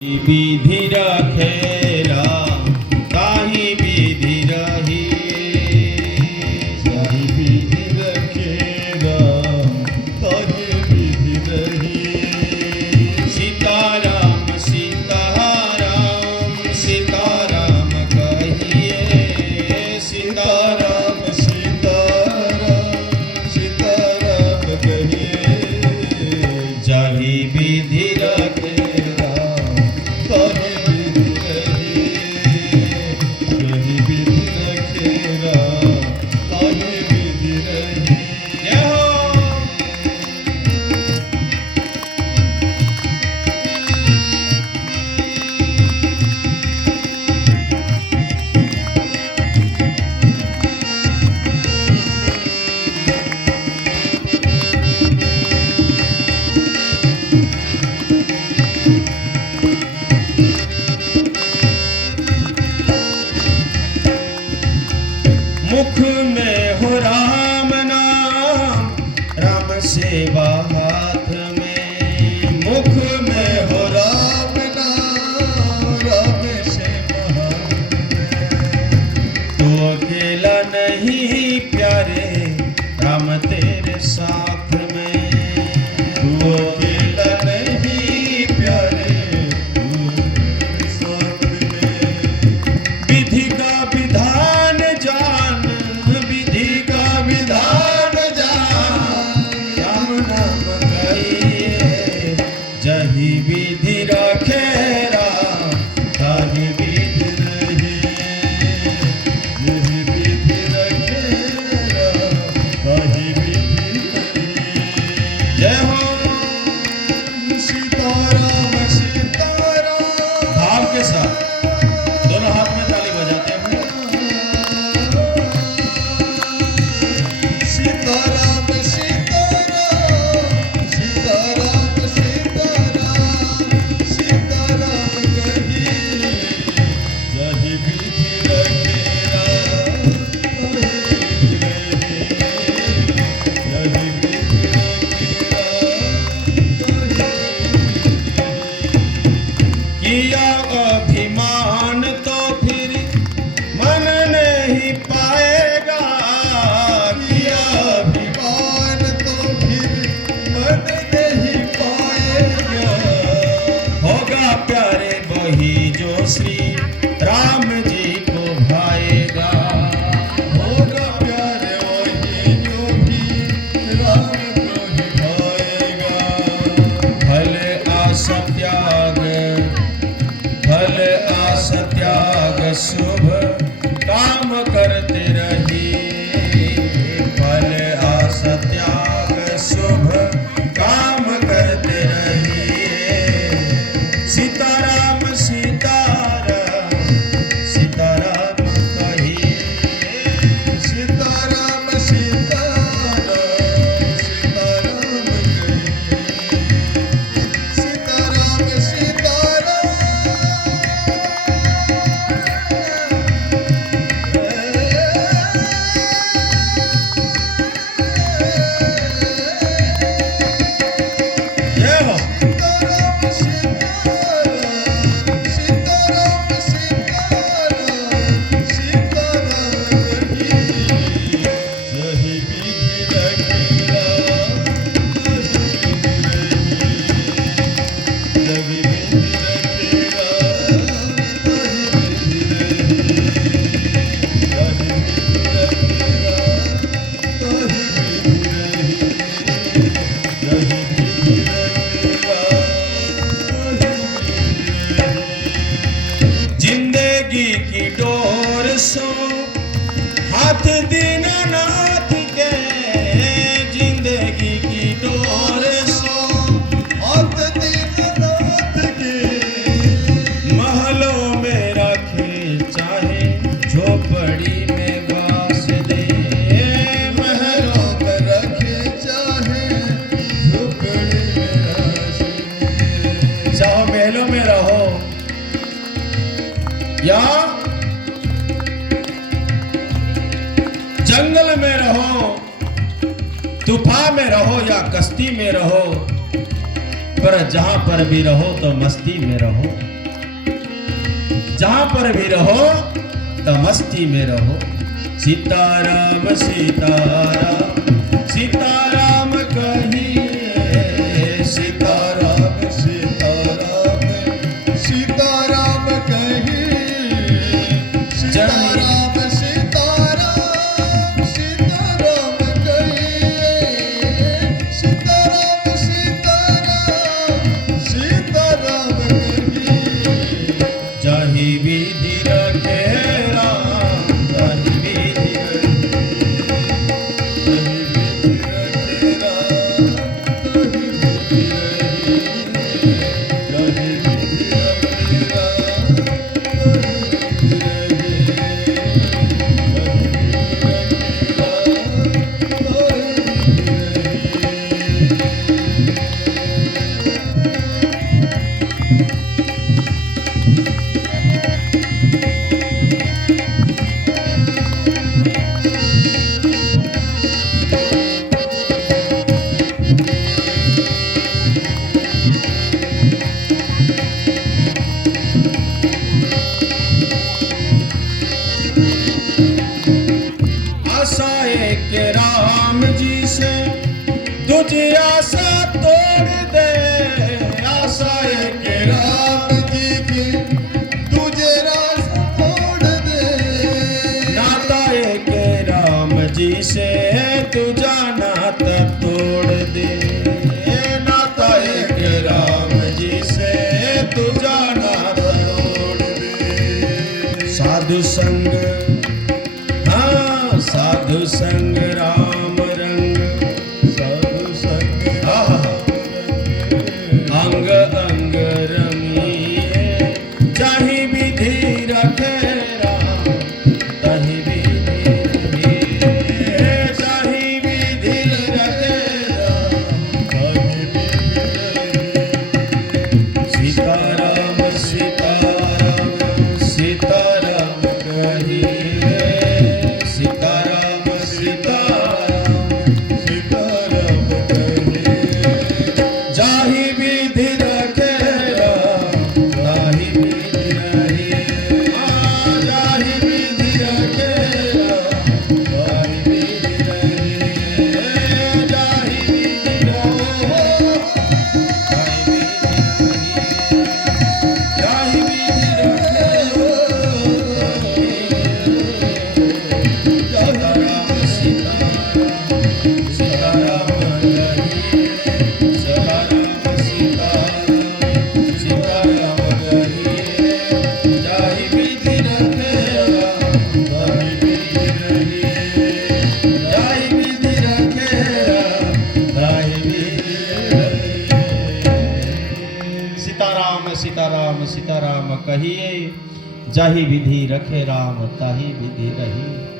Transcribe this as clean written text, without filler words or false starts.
विधि रखेरा ताहि विधि रही, ताहि विधि रखेरा ताहि विधि रही। सीताराम सीताराम सीताराम कहिए, सीताराम सीताराम सीताराम कहिए। जाहि विधि रखेरा ताहि विधि रही, ताहि विधि रखेरा ताहि विधि रही। जय हो। मुख में हो राम नाम, राम सेवा हाथ में। मुख में हो राम नाम राम से महान तू अकेला नहीं प्यारे, राम तेरे साथ में। तू अकेला नहीं प्यारे, तू साथ में। विधि का विधान जान, विधि का विधान जान, राम नाम कहिए। जही विधि रखे राम ताहि विधि रही। यही विधि रखेरा ताहि विधि रही। जय हो। सीताराम सीताराम। भाव के साथ दोनों हाथ में ताली बजाते हुए सीताराम सीताराम सीताराम सीताराम सीताराम कहिए। यही विधि रखेरा ताहि विधि रही। यही विधि रखेरा ताहि विधि रही। किया अभिमान तो फिर मन नहीं पाएगा। किया अभिमान तो फिर मन नहीं पाएगा। होगा प्यारे वही जो श्री राम जी को भाएगा। होगा प्यारे वही जो भी राम को निभाएगा। फल आस त्याग, फल आस त्याग शुभ काम करते रहिए। फल आस त्याग शुभ काम करते रहिए। सीताराम सीताराम सीताराम कहिए। सीताराम सीताराम सीताराम कहिए। सीताराम जय हो। सीताराम सीताराम सीताराम सीताराम सीताराम कहिए। यही विधि रखेरा ताहि विधि रही। यही विधि रखेरा ताहि विधि रही। यही विधि रखेरा ताहि विधि रही। यही विधि रखेरा ताहि विधि रही। जिंदगी की डोर सो हाथ दीनानाथ के। जिंदगी की डोर सो हाथ दीनानाथ के। महलों में रखे चाहे झोपड़ी में वास दे। महलों में रखे चाहे झोपड़ी में रास दे। चाहो महलों में रहो या जंगल में रहो, तूफान में रहो या कश्ती में रहो, पर जहां पर भी रहो तो मस्ती में रहो। जहां पर भी रहो तमस्ती में रहो। सीताराम सीताराम सीताराम कहिए, सीताराम सीताराम सीताराम कहिए, सीताराम सीताराम सीताराम कहिए, सीताराम सीताराम सीताराम कहिए। जाहि विधि रखे राम, जाहि विधि के राम जी से तुझे आशा तोड़ दे, आशा के राम जी की तुझे रास्ता तोड़ दे। नाता के राम जी से तुझा नाता तोड़ दे, नाता के राम जी से तुझा नाता तोड़ दे। साधु संग साधु संग राम रंग, साधु संग अंग अंग रमिए। जाहि विधि रखे राम, तहि विधि रहिए, जाहि विधि रखे राम, तहि विधि रहिए। सीताराम सीताराम सीताराम कहिए, सीताराम सीताराम सीताराम कहिए। जाहि विधि रखे राम, ताहि विधि रहिए, जाहि विधि रखे राम, ताहि विधि रहिए, जाहि विधि रखे जाहि विधि रखे सीताराम सीताराम सीताराम कहिए, जाहि विधि रखे राम, ताहि विधि रहिए, जाहि विधि रखे राम, ताहि विधि रहिए। सीताराम सीताराम सीताराम कहिए, जाहि विधि रखे राम, ताहि विधि रहिए।